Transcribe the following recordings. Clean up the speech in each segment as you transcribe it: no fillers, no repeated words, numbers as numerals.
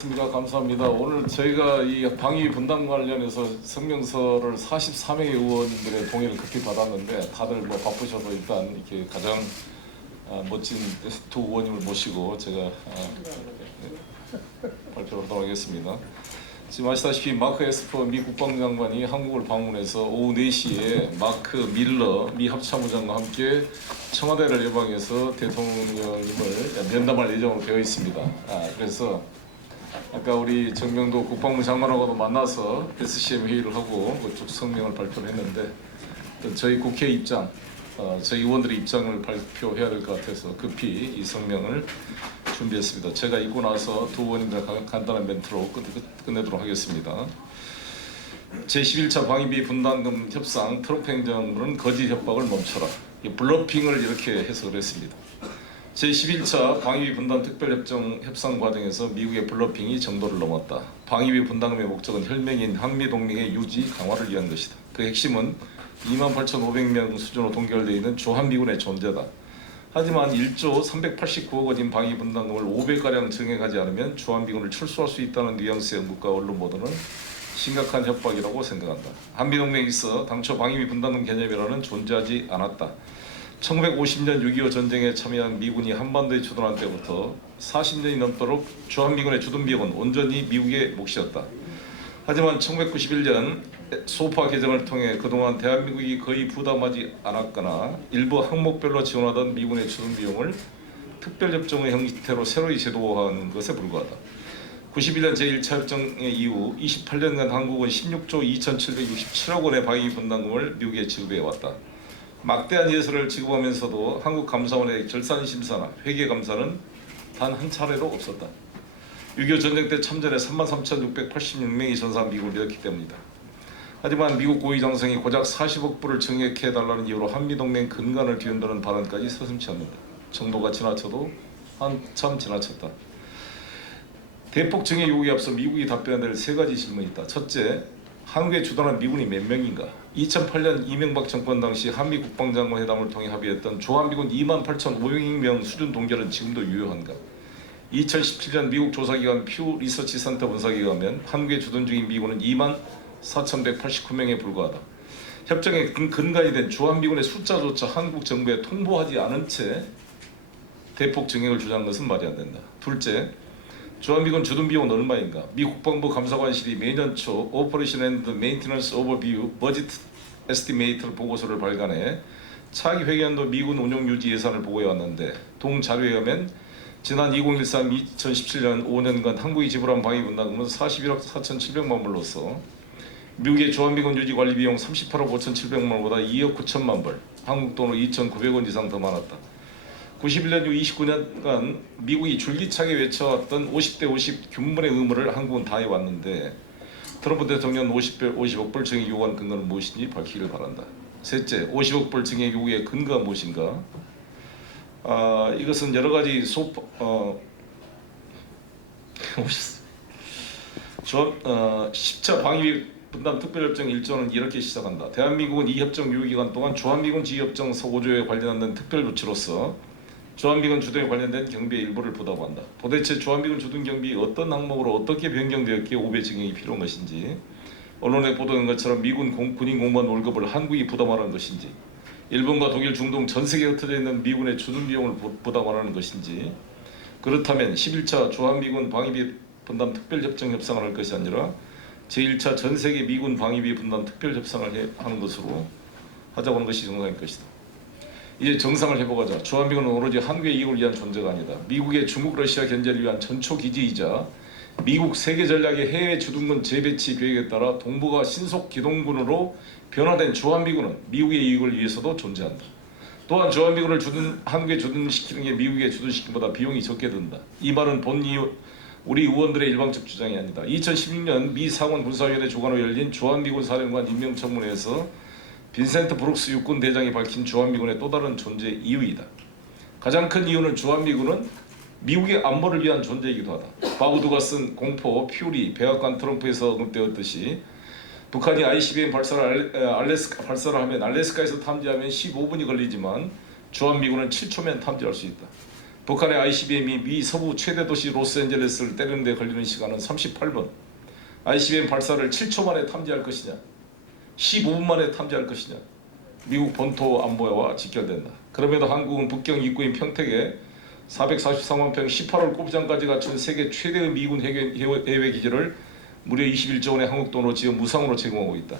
감사합니다. 오늘 저희가 이 방위 분담 관련해서 성명서를 43명의 의원님들의 동의를 급히 받았는데 다들 뭐 바쁘셔서 일단 이렇게 가장 멋진 두 의원님을 모시고 제가 발표를 하도록 하겠습니다. 지금 아시다시피 마크 에스퍼 미 국방장관이 한국을 방문해서 오후 4시에 마크 밀러 미 합참의장과 함께 청와대를 예방해서 대통령님을 면담할 예정으로 되어 있습니다. 그래서 아까 우리 정명도 국방부 장관하고도 만나서 SCM 회의를 하고 그쪽 성명을 발표를 했는데 저희 국회 입장, 저희 의원들의 입장을 발표해야 될 것 같아서 급히 이 성명을 준비했습니다. 제가 읽고 나서 두 의원님들 간단한 멘트로 끝내도록 하겠습니다. 제11차 방위비 분담금 협상 트럼프 행정부는 거짓 협박을 멈춰라. 블러핑을 이렇게 해석을 했습니다. 제11차 방위비 분담 특별협정 협상 과정에서 미국의 블러핑이 정도를 넘었다. 방위비 분담금의 목적은 혈맹인 한미동맹의 유지, 강화를 위한 것이다. 그 핵심은 28,500명 수준으로 동결되어 있는 주한미군의 존재다. 하지만 1조 389억 원인 방위비 분담금을 5배가량 증액하지 않으면 주한미군을 철수할 수 있다는 뉘앙스의 언급과 언론 보도는 심각한 협박이라고 생각한다. 한미동맹에 있어 당초 방위비 분담금 개념이라는 존재하지 않았다. 1950년 6.25 전쟁에 참여한 미군이 한반도에 주둔한 때부터 40년이 넘도록 주한미군의 주둔 비용은 온전히 미국의 몫이었다. 하지만 1991년 소파 개정을 통해 그동안 대한민국이 거의 부담하지 않았거나 일부 항목별로 지원하던 미군의 주둔 비용을 특별협정의 형태로 새로이 제도화한 것에 불과하다. 91년 제1차 협정의 이후 28년간 한국은 16조 2,767억 원의 방위비 분담금을 미국에 지급해왔다. 막대한 예산을 지급하면서도 한국 감사원의 결산심사나 회계감사는 단 한 차례도 없었다. 6.25 전쟁 때 참전에 33,686명이 전사한 미국을 믿었기 때문이다. 하지만 미국 고위장성이 고작 40억 불을 증액해달라는 이유로 한미동맹 근간을 뒤흔드는 발언까지 서슴지 않는다. 정도가 지나쳐도 한참 지나쳤다. 대폭 증액 요구에 앞서 미국이 답변해야 될 세 가지 질문이 있다. 첫째, 한국에 주둔한 미군이 몇 명인가? 2008년 이명박 정권 당시 한미 국방장관 회담을 통해 합의했던 주한미군 28,500명 수준 동결은 지금도 유효한가? 2017년 미국 조사기관 퓨 리서치 센터 분석에 의하면 한국에 주둔 중인 미군은 24,189명에 불과하다. 협정의 근간이 된 주한미군의 숫자조차 한국 정부에 통보하지 않은 채 대폭 증액을 주장한 것은 말이 안 된다. 둘째, 주한미군 주둔 비용은 얼마인가? 미 국방부 감사관실이 매년 초 Operation and Maintenance Overview Budget Estimate 보고서를 발간해 차기 회계연도 미군 운용 유지 예산을 보고해왔는데 동자료에 의하면 지난 2013-2017년 5년간 한국이 지불한 방위 분담금은 41억 4,700만 불로서 미국의 주한미군 유지 관리 비용 38억 5,700만 원보다 2억 9천만 불, 한국 돈으로 2,900원 이상 더 많았다. 91년 후 29년간 미국이 줄기차게 외쳐왔던 50대 50 균분의 의무를 한국은 다해왔는데 트럼프 대통령 50억 불 증액 요구한 근거는 무엇인지 밝히기를 바란다. 셋째, 50억 불 증액 요구의 근거가 무엇인가? 이것은 여러 가지 10차 방위비 분담 특별협정 1조는 이렇게 시작한다. 대한민국은 이 협정 유효기간 동안 주한미군 지휘협정 5조에 관련된 특별조치로서 주한미군 주둔에 관련된 경비의 일부를 부담한다. 도대체 주한미군 주둔 경비 어떤 항목으로 어떻게 변경되었기에 5배 증액이 필요한 것인지, 언론에 보도된 것처럼 미군 군인 공무원 월급을 한국이 부담하라는 것인지, 일본과 독일, 중동 전 세계에 흩어져 있는 미군의 주둔 비용을 부담하라는 것인지, 그렇다면 11차 주한미군 방위비 분담 특별협정 협상을 할 것이 아니라 제1차 전 세계 미군 방위비 분담 특별협상을 하는 것으로 하자고 하는 것이 정상일 것이다. 이제 정상을 회복하자. 주한미군은 오로지 한국의 이익을 위한 존재가 아니다. 미국의 중국, 러시아 견제를 위한 전초기지이자 미국 세계전략의 해외 주둔군 재배치 계획에 따라 동북아 신속 기동군으로 변화된 주한미군은 미국의 이익을 위해서도 존재한다. 또한 주한미군을 한국에 주둔시키는 게 미국에 주둔시키기보다 비용이 적게 든다. 이 말은 우리 의원들의 일방적 주장이 아니다. 2016년 미 상원 군사위원회 주관으로 열린 주한미군 사령관 임명청문회에서 빈센트 브룩스 육군 대장이 밝힌 주한미군의 또 다른 존재 이유이다. 가장 큰 이유는 주한미군은 미국의 안보를 위한 존재이기도 하다. 바우드가 쓴 공포, 퓨리, 백악관 트럼프에서 언급되었듯이 북한이 ICBM 발사를 하면 알래스카에서 탐지하면 15분이 걸리지만 주한미군은 7초면 탐지할 수 있다. 북한의 ICBM이 미 서부 최대 도시 로스앤젤레스를 때리는 데 걸리는 시간은 38분. ICBM 발사를 7초 만에 탐지할 것이냐, 15분 만에 탐지할 것이냐, 미국 본토 안보와 직결된다. 그럼에도 한국은 북경 입구인 평택에 443만 평 18월 고비장까지 갖춘 세계 최대의 미군 해외 기지를 무려 21조 원의 한국 돈으로 지어 무상으로 제공하고 있다.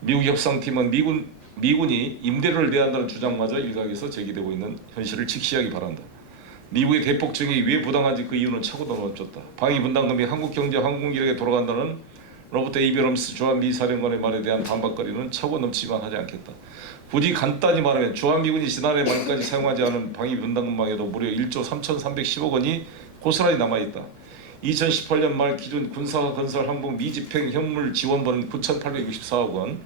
미국 협상팀은 미군이 임대료를 내야 한다는 주장마저 일각에서 제기되고 있는 현실을 직시하기 바란다. 미국의 대폭 증액이 왜 부당한지 그 이유는 차고도 넘쳤다. 방위 분담금이 한국 경제 항공기력에 돌아간다는 로버트 에이브럼스 주한미 사령관의 말에 대한 반박거리는 차고 넘치기만 하지 않겠다. 굳이 간단히 말하면 주한미군이 지난해 말까지 사용하지 않은 방위 분담금망에도 무려 1조 3,310억 원이 고스란히 남아있다. 2018년 말 기준 군사건설 항공 미집행 현물 지원분은 9,864억 원,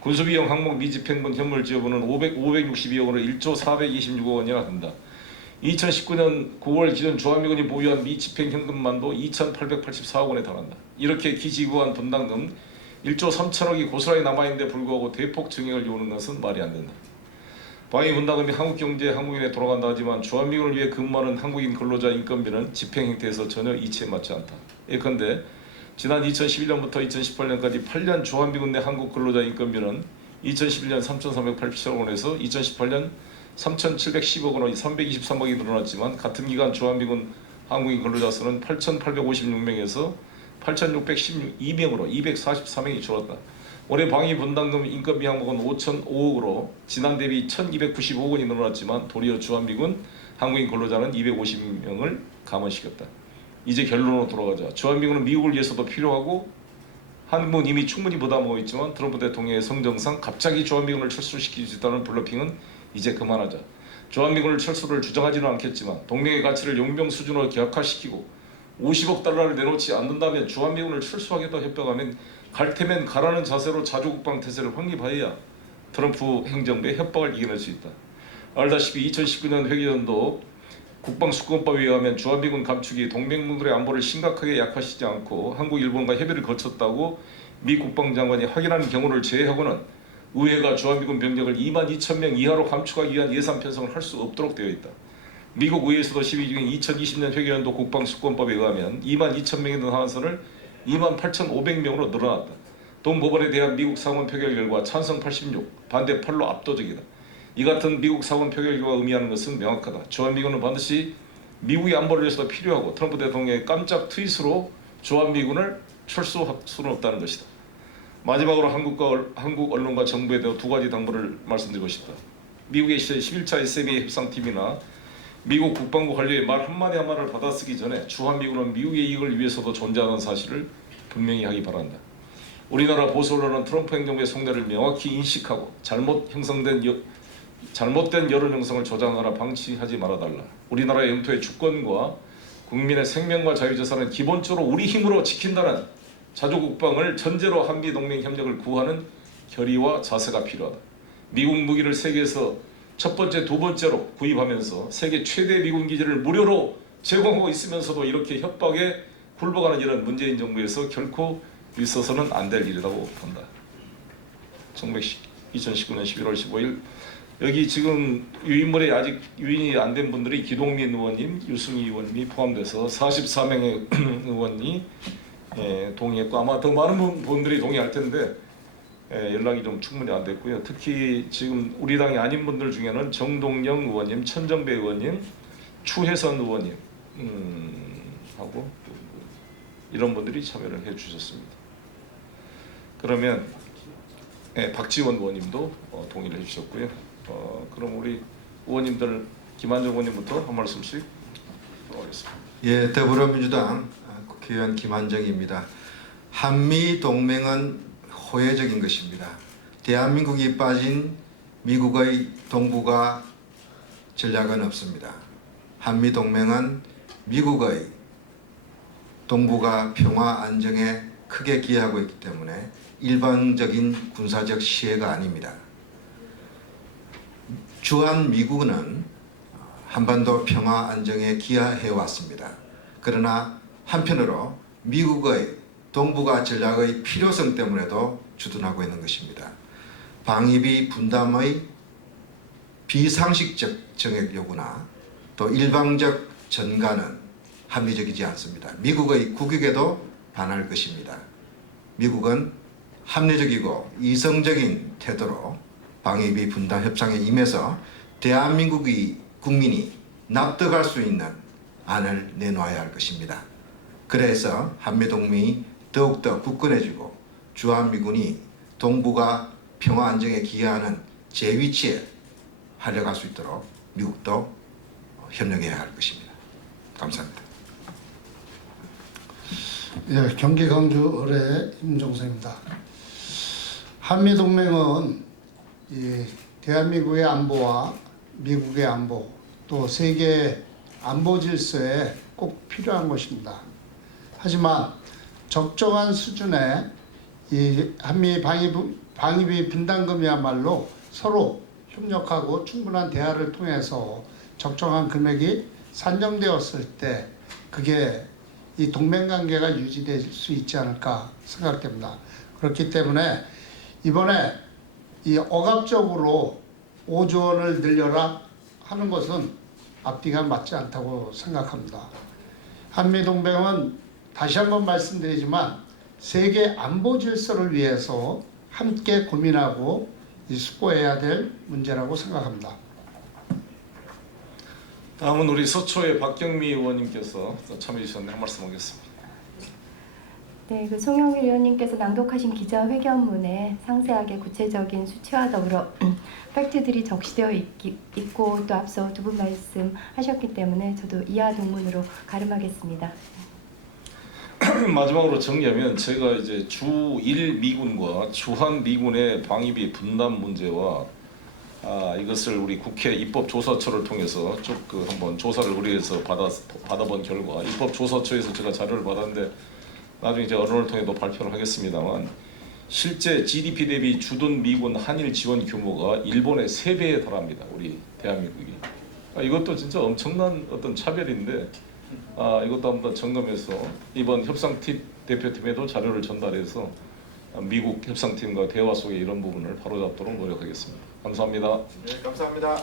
군수비용 항공 미집행분 현물 지원분은 562억 원으로 1조 426억 원이나 된다. 2019년 9월 기준 주한미군이 보유한 미집행 현금만도 2,884억 원에 달한다. 이렇게 기지구한 분담금 1조 3천억이 고스란히 남아있는데 불구하고 대폭 증액을 요구하는 것은 말이 안 된다. 방위 분담금이 한국 경제 항공인에 돌아간다 하지만 주한미군을 위해 근무하는 한국인 근로자 인건비는 집행 행태에서 전혀 이치에 맞지 않다. 예컨대 지난 2011년부터 2018년까지 8년 주한미군 내 한국 근로자 인건비는 2011년 3,387억 원에서 2018년 3,710억 원으로 323억이 늘어났지만 같은 기간 주한미군 한국인 근로자 수는 8,856명에서 8,612명으로 243명이 줄었다. 올해 방위 분담금 인건비 항목은 5,005억으로 지난 대비 1,295원이 늘어났지만 도리어 주한미군 한국인 근로자는 250명을 감원시켰다. 이제 결론으로 돌아가자. 주한미군은 미국을 위해서도 필요하고 한국은 이미 충분히 부담하고 있지만 트럼프 대통령의 성정상 갑자기 주한미군을 철수시킬 수 있다는 블러핑은 이제 그만하자. 주한미군을 철수를 주장하지는 않겠지만 동맹의 가치를 용병 수준으로 격화시키고 50억 달러를 내놓지 않는다면 주한미군을 철수하겠다 협박하면 갈 테면 가라는 자세로 자주국방 태세를 확립하여야 트럼프 행정부의 협박을 이겨낼 수 있다. 알다시피 2019년 회계연도 국방수권법에 의하면 주한미군 감축이 동맹국들의 안보를 심각하게 약화시키지 않고 한국, 일본과 협의를 거쳤다고 미 국방장관이 확인하는 경우를 제외하고는 의회가 주한미군 병력을 22,000명 이하로 감축하기 위한 예산 편성을 할 수 없도록 되어 있다. 미국 의회에서도 시비 중인 2020년 회계연도 국방수권법에 의하면 22,000명이던 하한선을 28,500명으로 늘어났다. 동법원에 대한 미국 상원 표결 결과 찬성 86, 반대 8로 압도적이다. 이 같은 미국 상원 표결 결과가 의미하는 것은 명확하다. 주한미군은 반드시 미국의 안보를 위해서도 필요하고 트럼프 대통령의 깜짝 트윗으로 주한미군을 철수할 수는 없다는 것이다. 마지막으로 한국 언론과 정부에 대해 두 가지 당부를 말씀드리고 싶다. 미국의 11차 SMA 협상팀이나 미국 국방부 관료의 말 한마디 한마디를 받아쓰기 전에 주한미군은 미국의 이익을 위해서도 존재하는 사실을 분명히 하기 바란다. 우리나라 보수 언론은 트럼프 행정부의 속내를 명확히 인식하고 잘못된 여론 형성을 조장하라 방치하지 말아달라. 우리나라의 영토의 주권과 국민의 생명과 자유재산은 기본적으로 우리 힘으로 지킨다는 자주국방을 전제로 한미동맹 협력을 구하는 결의와 자세가 필요하다. 미국 무기를 세계에서 첫 번째, 두 번째로 구입하면서 세계 최대 미군 기지를 무료로 제공하고 있으면서도 이렇게 협박에 굴복하는 일은 문재인 정부에서 결코 있어서는 안 될 일이라고 본다. 2019년 11월 15일 여기 지금 유인물에 아직 유인이 안 된 분들이 기동민 의원님, 유승희 의원님이 포함돼서 44명의 의원이 동의했고 아마 더 많은 분들이 동의할 텐데 연락이 좀 충분히 안 됐고요. 특히 지금 우리 당이 아닌 분들 중에는 정동영 의원님, 천정배 의원님, 추혜선 의원님 하고 이런 분들이 참여를 해주셨습니다. 그러면 박지원 의원님도 동의를 해주셨고요. 그럼 우리 의원님들 김한정 의원님부터 한 말씀씩 하겠습니다. 예, 더불어민주당 국회의원 김한정입니다. 한미 동맹은 호혜적인 것입니다. 대한민국이 빠진 미국의 동북아 전략은 없습니다. 한미 동맹은 미국의 동북아 평화 안정에 크게 기여하고 있기 때문에 일방적인 군사적 시혜가 아닙니다. 주한 미국은 한반도 평화 안정에 기여해 왔습니다. 그러나 한편으로 미국의 동북아 전략의 필요성 때문에도 주둔하고 있는 것입니다. 방위비 분담의 비상식적 정액 요구나 또 일방적 전가는 합리적이지 않습니다. 미국의 국익에도 반할 것입니다. 미국은 합리적이고 이성적인 태도로 방위비 분담 협상에 임해서 대한민국의 국민이 납득할 수 있는 안을 내놓아야 할 것입니다. 그래서 한미동맹이 더욱더 굳건해지고 주한미군이 동북아 평화 안정에 기여하는 제 위치에 활약할 수 있도록 미국도 협력해야 할 것입니다. 감사합니다. 예, 경기 광주 의뢰 임종서입니다. 한미 동맹은 이 대한민국의 안보와 미국의 안보 또 세계 안보 질서에 꼭 필요한 것입니다. 하지만 적정한 수준의 이 한미 방위비 분담금이야말로 서로 협력하고 충분한 대화를 통해서 적정한 금액이 산정되었을 때 그게 이 동맹관계가 유지될 수 있지 않을까 생각됩니다. 그렇기 때문에 이번에 이 억압적으로 5조 원을 늘려라 하는 것은 앞뒤가 맞지 않다고 생각합니다. 한미동맹은 다시 한번 말씀드리지만 세계 안보 질서를 위해서 함께 고민하고 숙고해야 될 문제라고 생각합니다. 다음은 우리 서초의 박경미 의원님께서 참여해 주셨는데 한 말씀 하겠습니다. 네, 그 송영길 의원님께서 낭독하신 기자회견문에 상세하게 구체적인 수치와 더불어 팩트들이 적시되어 있고 또 앞서 두 분 말씀하셨기 때문에 저도 이하 동문으로 가름하겠습니다. 마지막으로 정리하면 제가 이제 주1 미군과 주한 미군의 방위비 분담 문제와 이것을 우리 국회 입법조사처를 통해서 쭉 한번 조사를 의뢰해서 받아본 결과 입법조사처에서 제가 자료를 받았는데 나중에 이제 언론을 통해도 발표를 하겠습니다만 실제 GDP 대비 주둔 미군 한일 지원 규모가 일본의 3배에 달합니다. 우리 대한민국이. 이것도 진짜 엄청난 어떤 차별인데 이것도 한번 점검해서 이번 협상팀 대표팀에도 자료를 전달해서 미국 협상팀과 대화 속에 이런 부분을 바로잡도록 노력하겠습니다. 감사합니다. 네, 감사합니다.